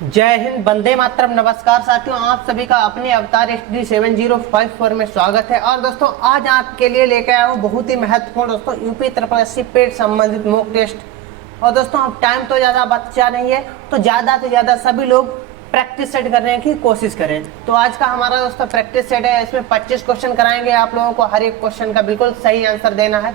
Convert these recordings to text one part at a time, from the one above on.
जय हिंद, वंदे मातरम। नमस्कार साथियों, आप सभी का अपने अवतार HD 7054 में स्वागत है। और दोस्तों आज आपके लिए लेकर आया हूँ बहुत ही महत्वपूर्ण दोस्तों यूपी SSC पेट संबंधित मॉक टेस्ट। और दोस्तों अब टाइम तो ज़्यादा बचा नहीं है, तो ज़्यादा से ज़्यादा सभी लोग प्रैक्टिस सेट करने की कोशिश करें। तो आज का हमारा दोस्तों प्रैक्टिस सेट है, इसमें 25 क्वेश्चन कराएंगे। आप लोगों को हर एक क्वेश्चन का बिल्कुल सही आंसर देना है।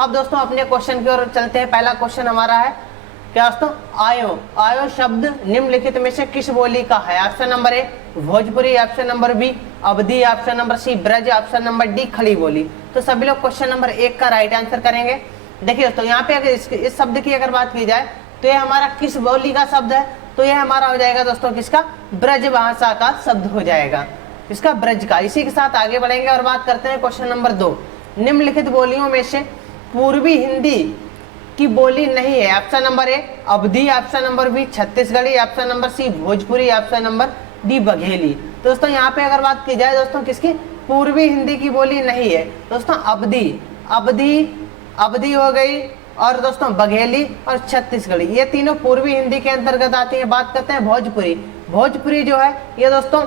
अब दोस्तों अपने क्वेश्चन की ओर चलते हैं। पहला क्वेश्चन हमारा है क्या दोस्तों, आयो आयो शब्द निम्नलिखित में से किस बोली का है? Option number A Bhojpuri, option number B Awadhi, option number C Braj, option number D Khari Boli. तो सभी लोग क्वेश्चन नंबर 1 का राइट आंसर करेंगे। देखिए दोस्तों यहाँ पे अगर इस शब्द की अगर बात की जाए तो ये हमारा किस बोली का शब्द है? तो ये हमारा हो जाएगा दोस्तों किसका? ब्रज भाषा का शब्द हो जाएगा, इसका ब्रज का। इसी के साथ आगे बढ़ेंगे और बात करते हैं क्वेश्चन नंबर 2। निम्नलिखित बोलियों में से पूर्वी हिंदी की बोली नहीं है। Option number A Awadhi, option number B Chhattisgarhi, option number C Bhojpuri, option number D Bagheli. दोस्तों यहाँ पे अगर बात की जाए दोस्तों किसकी पूर्वी हिंदी की बोली नहीं है? दोस्तों अवधी अवधी हो गई, और दोस्तों बघेली और छत्तीसगढ़ी, ये तीनों पूर्वी हिंदी के अंतर्गत आती है। बात करते हैं भोजपुरी जो है ये दोस्तों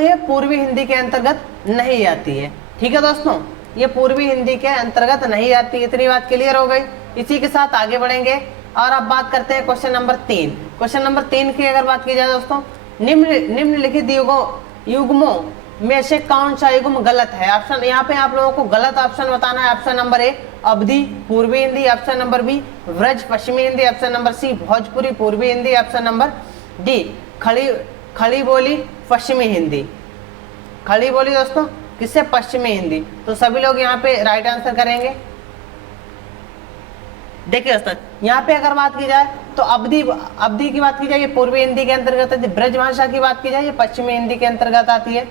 ये पूर्वी हिंदी के अंतर्गत नहीं आती है। ठीक है दोस्तों, ये पूर्वी हिंदी के अंतर्गत नहीं आती। इतनी बात क्लियर हो गई। इसी के साथ आगे बढ़ेंगे और अब बात करते हैं क्वेश्चन नंबर 3। क्वेश्चन नंबर 3 की अगर बात की जाए दोस्तों, निम्नलिखित युग्मों में से कौन सा युग्म गलत है? ऑप्शन यहाँ पे आप लोगों को गलत ऑप्शन बताना है। ऑप्शन नंबर ए अवधी पूर्वी Hindi, option number B Braj पश्चिमी Hindi, option number C Bhojpuri पूर्वी Hindi, option number D Khari बोली पश्चिमी हिंदी। खड़ी बोली दोस्तों किससे? पश्चिमी हिंदी। तो सभी लोग यहाँ पे राइट आंसर करेंगे। देखिए दोस्तों यहाँ पे अगर बात की जाए तो अवधी की बात की जाए ये पूर्वी हिंदी के अंतर्गत है। ब्रज भाषा की बात की जाए ये पश्चिमी हिंदी के अंतर्गत आती है।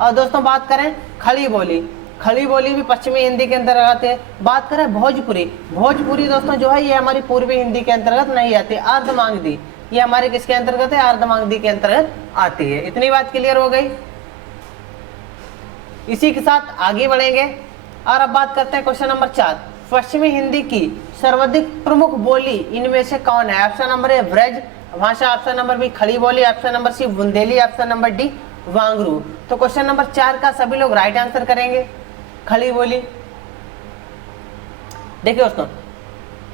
और दोस्तों बात करें खड़ी बोली भी पश्चिमी हिंदी के अंतर्गत आती है। बात करें भोजपुरी दोस्तों जो है ये हमारी पूर्वी हिंदी के अंतर्गत नहीं आती। अर्धमागधी ये हमारे किसके अंतर्गत है? अर्धमागधी के अंतर्गत आती है। इतनी बात क्लियर हो गई। इसी के साथ आगे बढ़ेंगे और अब बात करते हैं क्वेश्चन नंबर 4। पश्चिमी हिंदी की सर्वाधिक प्रमुख बोली इनमें से कौन है? Option number A Braj Bhasha, option number B Khari Boli, option number C Bundeli, option number D Bangru. तो क्वेश्चन नंबर 4 का सभी लोग राइट आंसर करेंगे। खड़ी बोली, देखिए दोस्तों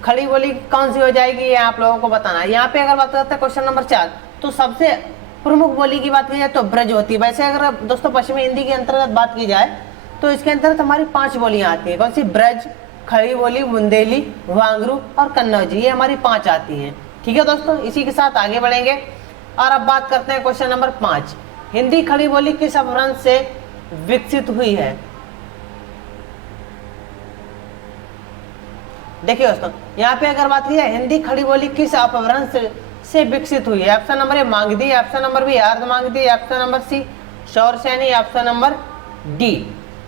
खड़ी बोली कौन सी हो जाएगी ये आप लोगों को बताना है। यहाँ पे अगर बात करते हैं क्वेश्चन नंबर 4 तो सबसे प्रमुख बोली की बात की जाए तो ब्रज होती है। वैसे अगर दोस्तों पश्चिमी हिंदी के अंतर्गत बात की जाए तो इसके अंतर्गत हमारी 5 बोलियां आती है। कौन सी? ब्रज, खड़ी बोली, बुंदेली, वांगरू और कन्नौजी, ये हमारी 5 आती हैं। ठीक है दोस्तों, इसी के साथ आगे बढ़ेंगे और अब बात करते हैं क्वेश्चन नंबर 5। हिंदी खड़ी बोली किस अपभ्रंश से विकसित हुई है? देखिए दोस्तों यहाँ पे अगर बात की जाए हिंदी खड़ी बोली किस अपभ्रंश से विकसित हुई है? Option number A Magadhi, option number B Ardhamagadhi, option number C Shauraseni, option number D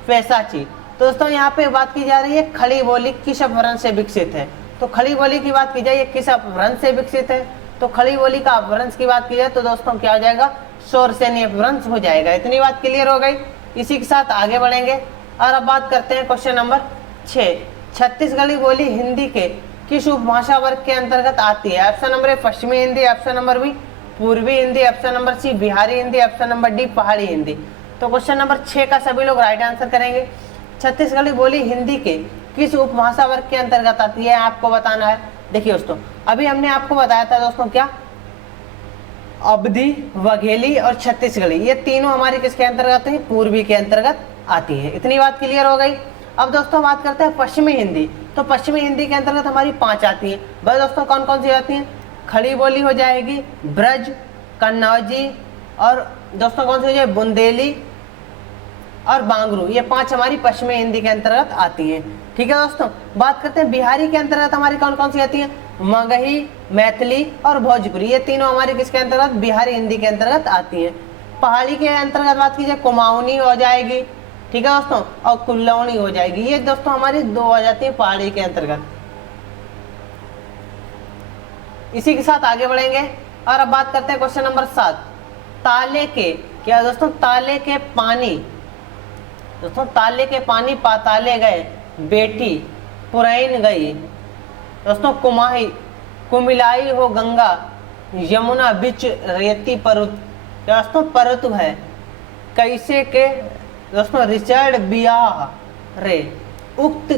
Paisachi. तो दोस्तों यहाँ पे बात की जा रही है खड़ी बोली किस अपभ्रंश से विकसित है। तो खड़ी बोली की बात की जाए किस अपभ्रंश से विकसित है? तो खड़ी बोली का अपभ्रंश की बात की जाए तो दोस्तों क्या हो जाएगा? शौरसेनी अपभ्रंश हो जाएगा। इतनी बात क्लियर हो गई। इसी के साथ आगे बढ़ेंगे और अब बात करते हैं क्वेश्चन नंबर 6। छत्तीसगढ़ी बोली हिंदी के किस उपभाषा वर्ग के अंतर्गत आती है? ऑप्शन नंबर ए पश्चिमी हिंदी, ऑप्शन नंबर बी पूर्वी Hindi, option number C Bihari Hindi, option number D Pahari Hindi. तो क्वेश्चन नंबर 6 का सभी लोग राइट आंसर करेंगे। छत्तीसगढ़ी बोली हिंदी के किस उपभाषा वर्ग के अंतर्गत आती है आपको बताना है। देखिए दोस्तों अभी हमने आपको बताया था दोस्तों क्या, अवधी, बघेली और छत्तीसगढ़ी ये तीनों हमारी किसके अंतर्गत है? पूर्वी के अंतर्गत आती है। इतनी बात क्लियर हो गई। अब दोस्तों बात करते हैं पश्चिमी हिंदी। तो पश्चिमी हिंदी के अंतर्गत हमारी 5 आती है। भाई दोस्तों कौन कौन सी आती हैं? खड़ी बोली हो जाएगी, ब्रज, कन्नौजी और दोस्तों कौन सी हो जाए? बुंदेली और बांगरू, ये 5 हमारी पश्चिमी हिंदी के अंतर्गत आती है। ठीक है दोस्तों, बात करते हैं बिहारी के अंतर्गत हमारी कौन कौन सी आती है? मगही, मैथिली और भोजपुरी, ये तीनों हमारी किसके अंतर्गत? बिहारी हिंदी के अंतर्गत आती है। पहाड़ी के अंतर्गत बात की जाए कुमाऊनी हो जाएगी, ठीक है दोस्तों, और कुल्लौनी हो जाएगी। ये दोस्तों हमारी 2 आ जाती है पहाड़ी के अंतर्गत। इसी के साथ आगे बढ़ेंगे और अब बात करते हैं क्वेश्चन नंबर 7। ताले के क्या दोस्तों? ताले के पानी दोस्तों ताले के पानी पाताले गए, बेटी पुरैन गई, दोस्तों कुमाही कुमिलाई हो गंगा, यमुना बिच रेती पर्वत, दोस्तों पर्वत है, कैसे के दोस्तों रिचर्ड बियाह रे, उक्त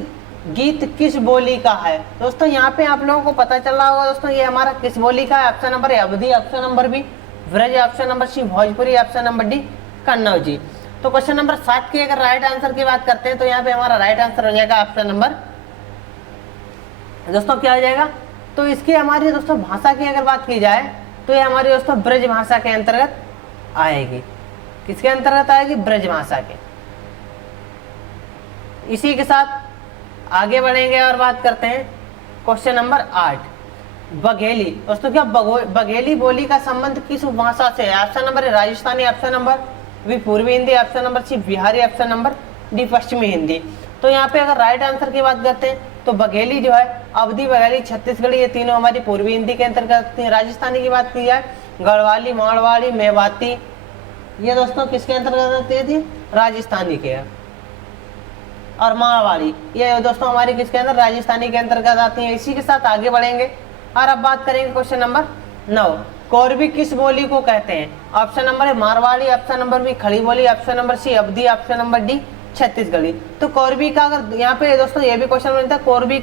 गीत किस बोली का है। दोस्तों यहाँ पे आप लोगों को पता चल रहा होगा दोस्तों ये हमारा किस बोली का है। Option number A Awadhi, option number B Braj, option number C Bhojpuri, option number D Kannauji. तो क्वेश्चन नंबर 7 की अगर राइट आंसर की बात करते हैं तो यहाँ पे हमारा राइट आंसर हो जाएगा ऑप्शन नंबर दोस्तों क्या हो जाएगा। तो इसकी हमारी दोस्तों भाषा की अगर बात की जाए तो ये हमारी दोस्तों ब्रज भाषा के अंतर्गत आएगी। किसके अंतर्गत आएगी? ब्रज भाषा के। इसी के साथ आगे बढ़ेंगे और बात करते हैं क्वेश्चन नंबर 8, बघेली। दोस्तों क्या बघेली बोली का संबंध किस उपभाषा से है? Option number A Rajasthani, option number B पूर्वी Hindi, option number C Bihari, option number D पश्चिमी हिंदी। तो यहाँ पे अगर राइट आंसर की बात करते हैं तो बघेली जो है अवधी, बघेली, छत्तीसगढ़ी, ये तीनों हमारी पूर्वी हिंदी के अंतर्गत आती है। राजस्थानी की बात की जाए गढ़वाली, मारवाड़ी, मेवाती, ये दोस्तों किसके अंतर्गत आती थी? राजस्थानी के। और मारवाड़ी ये दोस्तों हमारी किसके अंदर? राजस्थानी के अंतर्गत आती है। इसी के साथ आगे बढ़ेंगे और अब बात करेंगे क्वेश्चन नंबर 9, कोरबी किस बोली को कहते हैं? ऑप्शन नंबर है Marwari, option number B Khari Boli, option number सी अवधी, ऑप्शन नंबर डी छत्तीसगढ़ी। तो कोरबी का अगर यहाँ पे दोस्तों ये भी क्वेश्चन बनता है, कोरबी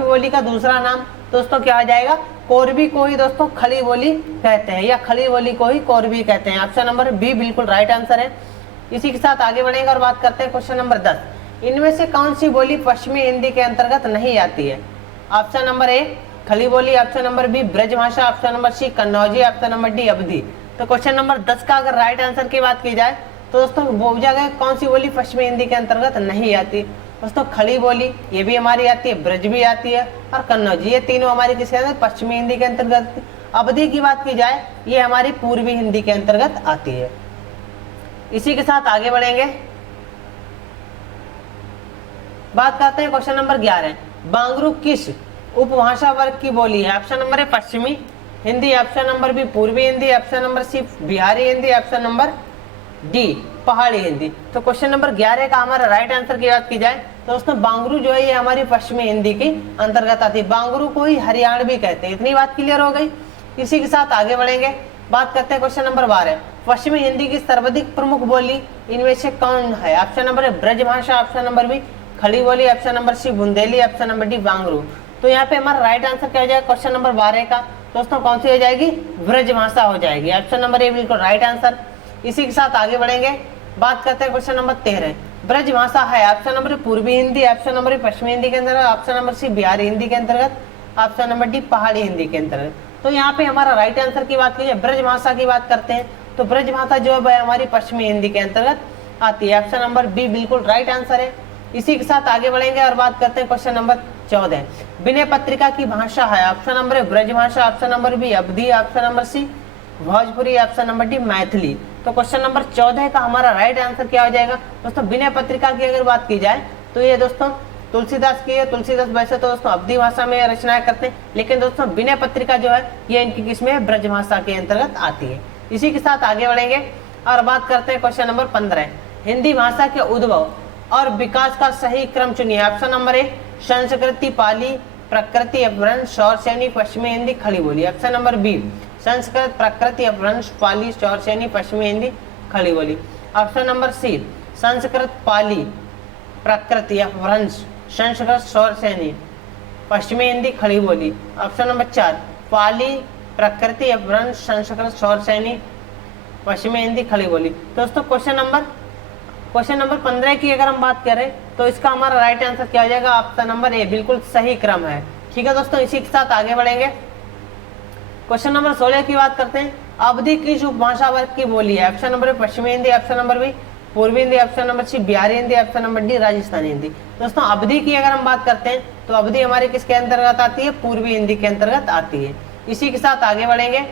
बोली का दूसरा नाम दोस्तों क्या आ जाएगा? कोरबी को ही दोस्तों खड़ी बोली कहते हैं, या खड़ी बोली को ही कोरबी कहते हैं। ऑप्शन नंबर बी बिल्कुल राइट आंसर है। इसी के साथ आगे बढ़ेंगे और बात करते हैं क्वेश्चन नंबर 10, इनमें से कौन सी बोली पश्चिमी हिंदी के अंतर्गत नहीं आती है? ऑप्शन नंबर ए खली बोली, option number B Braj Bhasha, option number C Kannauji, option number D Awadhi. तो क्वेश्चन नंबर 10 का अगर राइट आंसर की बात की जाए तो दोस्तों वो जगह कौन सी बोली पश्चिमी हिंदी के अंतर्गत नहीं आती? दोस्तों खड़ी बोली ये भी हमारी आती है, ब्रज भी आती है और कन्नौजी, ये तीनों हमारी किसके अंदर? पश्चिमी हिंदी के अंतर्गत। अवधी की बात की जाए ये हमारी पूर्वी हिंदी के अंतर्गत आती है। इसी के साथ आगे बढ़ेंगे, बात करते हैं क्वेश्चन नंबर 11, बांगरू किस उपभाषा वर्ग की बोली है? ऑप्शन नंबर ए पश्चिमी हिंदी, ऑप्शन नंबर बी पूर्वी Hindi, option number C Bihari Hindi, option number D Pahari Hindi. तो क्वेश्चन नंबर 11 का हमारा राइट आंसर की बात की जाए तो दोस्तों बांगरू जो है ये हमारी पश्चिमी हिंदी की अंतर्गत आती है। बांगरू को ही हरियाणवी कहते हैं। इतनी बात क्लियर हो गई। इसी के साथ आगे बढ़ेंगे, बात करते हैं क्वेश्चन नंबर 12, पश्चिमी हिंदी की सर्वाधिक प्रमुख बोली इनमें से कौन है? Option number A Braj Bhasha, option number B Khari Boli, option number C Bundeli, option number D Bangaru. तो यहाँ पे हमारा राइट आंसर क्या हो जाएगा क्वेश्चन नंबर 12 का? दोस्तों कौन सी हो जाएगी? ब्रज भाषा हो जाएगी। ऑप्शन नंबर ए बिल्कुल राइट आंसर। इसी के साथ आगे बढ़ेंगे, बात करते हैं क्वेश्चन नंबर 13, ब्रज भाषा है ऑप्शन नंबर पूर्वी हिंदी, ऑप्शन नंबर पश्चिमी हिंदी के अंतर्गत, option number C Bihari Hindi के अंतर्गत, option number D Pahari Hindi के अंतर्गत। तो यहाँ पे हमारा राइट आंसर की बात कीजिए, ब्रज भाषा की बात करते हैं तो ब्रज भाषा जो है हमारी पश्चिमी हिंदी के अंतर्गत आती है। ऑप्शन नंबर बी बिल्कुल राइट आंसर है। इसी के साथ आगे बढ़ेंगे और बात करते हैं क्वेश्चन नंबर 14, विनय पत्रिका की भाषा है option number A Braj Bhasha, option number B Awadhi, option number C Bhojpuri, option number D Maithili. तो क्वेश्चन नंबर 14 का हमारा राइट आंसर क्या हो जाएगा? दोस्तों विनय पत्रिका की अगर बात की जाए तो ये दोस्तों तुलसीदास की है। तुलसीदास वैसे तो दोस्तों अवधी भाषा में रचनाएं करते हैं, लेकिन दोस्तों विनय पत्रिका जो है ये इनकी किसमें? ब्रज भाषा के अंतर्गत आती है। इसी के साथ आगे बढ़ेंगे और बात करते हैं क्वेश्चन नंबर 15, हिंदी भाषा के उद्भव और विकास का सही क्रम चुनिए। ऑप्शन नंबर ए संस्कृति, पाली, प्रकृति, अपभ्रंश, शौरसेनी, पश्चिमी Hindi, Khari Boli. Option number B Sanskrit, प्रकृति, अपभ्रंश, पाली, शौरसेनी, पश्चिमी हिंदी, खड़ी बोली। ऑप्शन नंबर सी संस्कृत, पाली, प्रकृति, अपभ्रंश, संस्कृत, शौरसेनी, पश्चिमी हिंदी, खड़ी बोली। ऑप्शन नंबर 4 पाली, प्रकृति, अपभ्रंश, संस्कृत, शौरसेनी, पश्चिमी हिंदी, खड़ी बोली। दोस्तों क्वेश्चन नंबर 15 की अगर हम बात करें तो इसका हमारा राइट आंसर क्या हो जाएगा? ऑप्शन नंबर ए बिल्कुल सही क्रम है। ठीक है दोस्तों, इसी के साथ आगे बढ़ेंगे, क्वेश्चन नंबर 16 की बात करते हैं, अवधी किस उपभाषा वर्ग की बोली है? ऑप्शन नंबर पश्चिमी हिंदी, ऑप्शन नंबर बी पूर्वी Hindi, option number C Bihari Hindi, option number D Rajasthani Hindi. दोस्तों अवधी की अगर हम बात करते हैं तो अवधी हमारी किसके अंतर्गत आती है? पूर्वी हिंदी के अंतर्गत आती है। इसी के साथ आगे बढ़ेंगे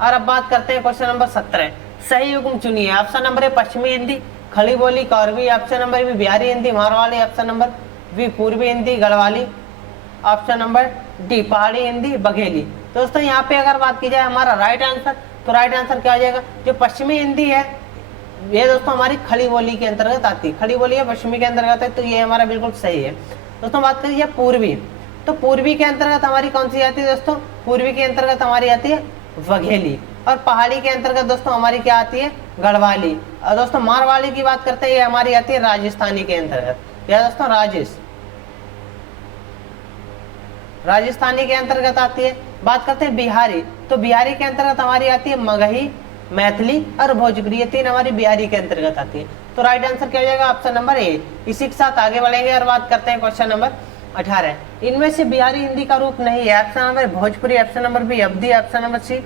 और अब बात करते हैं क्वेश्चन नंबर 17, सही युग्म चुनिए। ऑप्शन नंबर ए पश्चिमी Hindi, Khari Boli, Kauravi, option number B Bihari Hindi, Marwari, option number B पूर्वी Hindi, Garhwali, option number D Pahari Hindi, Bagheli. दोस्तों यहाँ पे अगर बात की जाए हमारा राइट आंसर तो राइट आंसर क्या हो जाएगा? जो पश्चिमी हिंदी है ये दोस्तों हमारी खड़ी बोली के अंतर्गत आती है। खड़ी बोली है पश्चिमी के अंतर्गत है, तो ये हमारा बिल्कुल सही है। दोस्तों बात करिए पूर्वी, तो पूर्वी के अंतर्गत हमारी कौन सी आती है दोस्तों? पूर्वी के अंतर्गत हमारी आती है वघेली। और पहाड़ी के अंतर्गत दोस्तों हमारी क्या आती है, गढ़वाली। और दोस्तों मारवाड़ी की बात करते हैं, ये हमारी आती है राजस्थानी के अंतर्गत। या दोस्तों राजस्थानी के अंतर्गत आती है। बात करते हैं बिहारी, तो बिहारी के अंतर्गत हमारी आती है मगही, मैथिली और भोजपुरी, ये 3 हमारी बिहारी के अंतर्गत आती है। तो राइट आंसर क्या हो जाएगा, ऑप्शन नंबर ए। इसी के साथ आगे बढ़ेंगे और बात करते हैं क्वेश्चन नंबर 18। इनमें से बिहारी हिंदी का रूप नहीं है। Option number Bhojpuri, option number B Awadhi, option number C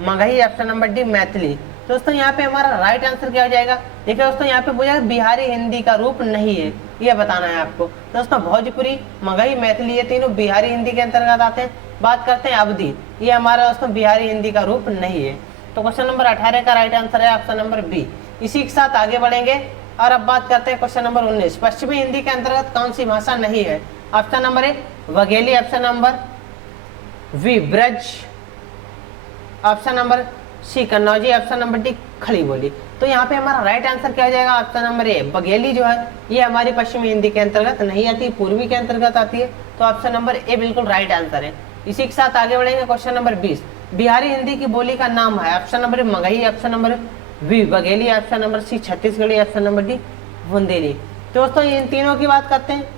Magahi, option number D Maithili. दोस्तों यहाँ पे हमारा राइट आंसर क्या हो जाएगा, देखिए दोस्तों यहाँ पे पूछा बिहारी हिंदी का रूप नहीं है, ये बताना है आपको। दोस्तों भोजपुरी, मगही, मैथिली ये तीनों बिहारी हिंदी के अंतर्गत आते हैं। बात करते हैं अवधी, ये हमारा दोस्तों बिहारी हिंदी का रूप नहीं है। तो क्वेश्चन नंबर 18 का राइट आंसर है ऑप्शन नंबर बी। इसी के साथ आगे बढ़ेंगे और अब बात करते हैं क्वेश्चन नंबर 19। पश्चिमी हिंदी के अंतर्गत कौन सी भाषा नहीं है। Option number A Bagheli, option number B Braj, option number C Kannauji, option number D Khari Boli. तो यहाँ पे हमारा राइट आंसर क्या हो जाएगा, ऑप्शन नंबर ए बघेली जो है ये हमारी पश्चिमी हिंदी के अंतर्गत नहीं आती, पूर्वी के अंतर्गत आती है। तो ऑप्शन नंबर ए बिल्कुल राइट आंसर है। इसी के साथ आगे बढ़ेंगे क्वेश्चन नंबर 20। बिहारी हिंदी की बोली का नाम है। Option number A Magahi, option number B Bagheli, option number C Chhattisgarhi, option number D Bundeli. दोस्तों इन तीनों की बात करते हैं,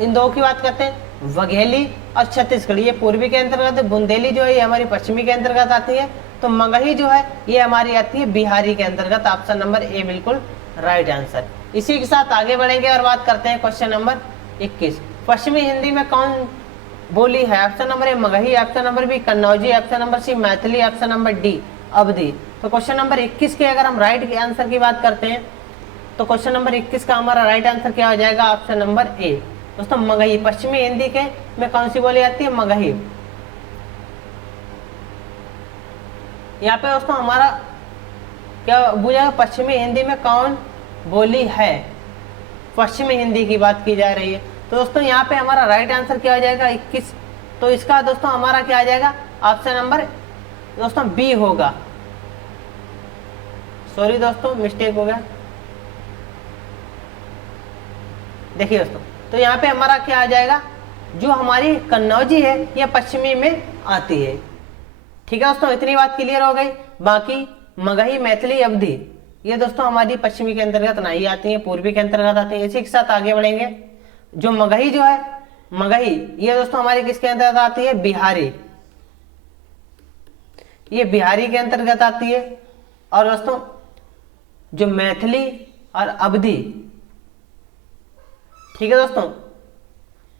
इन दो की बात करते हैं, वघेली और छत्तीसगढ़ी ये पूर्वी के अंतर्गत है, बुंदेली जो है ये हमारी पश्चिमी के अंतर्गत आती है। तो मगही जो है ये हमारी आती है बिहारी के अंतर्गत। ऑप्शन नंबर ए बिल्कुल राइट आंसर। इसी के साथ आगे बढ़ेंगे और बात करते हैं क्वेश्चन नंबर 21। पश्चिमी हिंदी में कौन बोली है। Option number A Magahi, option number B Kannauji, option number C Maithili, option number D Awadhi. तो क्वेश्चन नंबर 21 के अगर हम राइट आंसर की बात करते हैं तो क्वेश्चन नंबर 21 का हमारा राइट आंसर क्या हो जाएगा, ऑप्शन नंबर ए। दोस्तों मगही पश्चिमी हिंदी के में कौन सी बोली आती है, मगही। यहाँ पे दोस्तों हमारा क्या पूछा, पश्चिमी हिंदी में कौन बोली है, पश्चिमी हिंदी की बात की जा रही है। तो दोस्तों यहाँ पे हमारा राइट आंसर क्या हो जाएगा 21। तो इसका दोस्तों हमारा क्या आ जाएगा, ऑप्शन नंबर दोस्तों बी होगा। सॉरी दोस्तों मिस्टेक हो गया। देखिए दोस्तों तो यहाँ पे हमारा क्या आ जाएगा, जो हमारी कन्नौजी है यह पश्चिमी में आती है। ठीक है दोस्तों, इतनी बात क्लियर हो गई। बाकी मगही, मैथिली, अवधी ये दोस्तों हमारी पश्चिमी के अंतर्गत नहीं आती है, पूर्वी के अंतर्गत आती है। इसी के साथ आगे बढ़ेंगे। जो मगही जो है, मगही ये दोस्तों हमारी किसके अंतर्गत आती है, बिहारी, ये बिहारी के अंतर्गत आती है। और दोस्तों जो मैथिली और अवधी, ठीक है दोस्तों,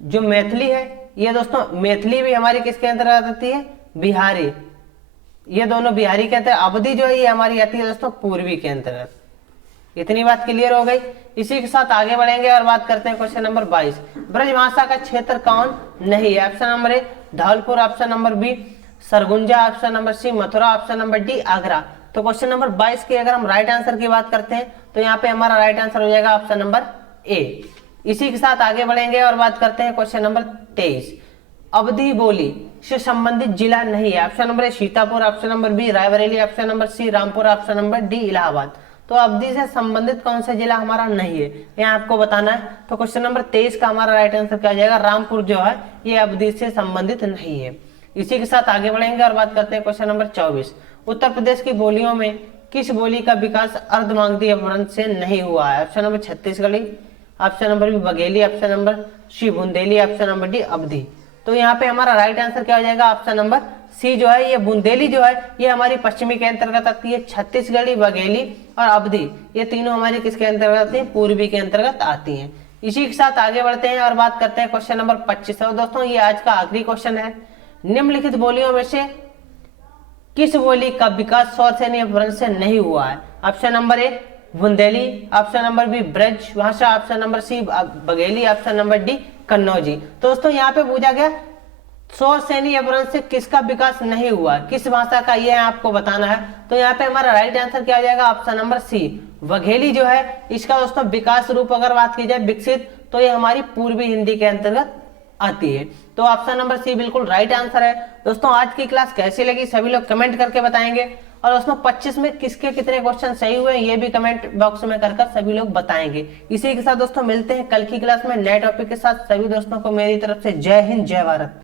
जो मैथिली है ये दोस्तों मैथिली भी हमारी किसके अंतर्गत आती है, बिहारी, ये दोनों बिहारी के अंतर्गत। अवधी जो है ये हमारी आती है दोस्तों पूर्वी के अंतर्गत। इतनी बात क्लियर हो गई। इसी के साथ आगे बढ़ेंगे और बात करते हैं क्वेश्चन नंबर 22। ब्रजभाषा का क्षेत्र कौन नहीं है। Option number A Dholpur, option number B Surguja, option number C Mathura, option number D Agra. तो क्वेश्चन नंबर 22 के अगर हम राइट आंसर की बात करते हैं तो यहाँ पे हमारा राइट आंसर हो जाएगा ऑप्शन नंबर ए। इसी के साथ आगे बढ़ेंगे और बात करते हैं क्वेश्चन नंबर 23। अवधी बोली से संबंधित जिला नहीं है। Option number A Sitapur, option number B Raebareli, option number C Rampur, option number D Allahabad. तो अवधी से संबंधित कौन सा जिला हमारा नहीं है, यहाँ आपको बताना है। तो क्वेश्चन नंबर 23 का हमारा राइट आंसर क्या हो जाएगा, रामपुर जो है ये अवधी से संबंधित नहीं है। इसी के साथ आगे बढ़ेंगे और बात करते हैं क्वेश्चन नंबर 24। उत्तर प्रदेश की बोलियों में किस बोली का विकास अर्धमागधी अपभ्रंश से नहीं हुआ है। Option number Chhattisgarhi, option number B Bagheli, option number C Bundeli, option number D Awadhi. तो यहाँ पे हमारा राइट आंसर क्या हो जाएगा, ऑप्शन नंबर सी जो है ये बुंदेली जो है ये हमारी पश्चिमी के अंतर्गत आती है। छत्तीसगढ़ी, बघेली और अवधी ये तीनों हमारी किसके अंतर्गत आती है, पूर्वी के अंतर्गत आती हैं। इसी के साथ आगे बढ़ते हैं और बात करते हैं क्वेश्चन नंबर 25। और दोस्तों ये आज का आखिरी क्वेश्चन है। निम्नलिखित बोलियों में से किस बोली का विकास सौरसेनी अपभ्रंश से नहीं हुआ है। Option number A Bundeli, option number B Braj Bhasha, option number C Bagheli, option number D Kannauji. तो दोस्तों यहाँ पे पूछा गया सौरसेनी अपभ्रंश से किसका विकास नहीं हुआ, किस भाषा का, ये आपको बताना है। तो यहाँ पे हमारा राइट आंसर क्या आ जाएगा, ऑप्शन नंबर सी बघेली जो है इसका दोस्तों विकास रूप अगर बात की जाए विकसित, तो ये हमारी पूर्वी हिंदी के अंतर्गत आती है। तो ऑप्शन नंबर सी बिल्कुल राइट आंसर है। दोस्तों आज की क्लास कैसी लगी सभी लोग कमेंट करके बताएंगे। और दोस्तों 25 में किसके कितने क्वेश्चन सही हुए ये भी कमेंट बॉक्स में कर सभी लोग बताएंगे। इसी के साथ दोस्तों मिलते हैं कल की क्लास में नए टॉपिक के साथ। सभी दोस्तों को मेरी तरफ से जय हिंद, जय भारत।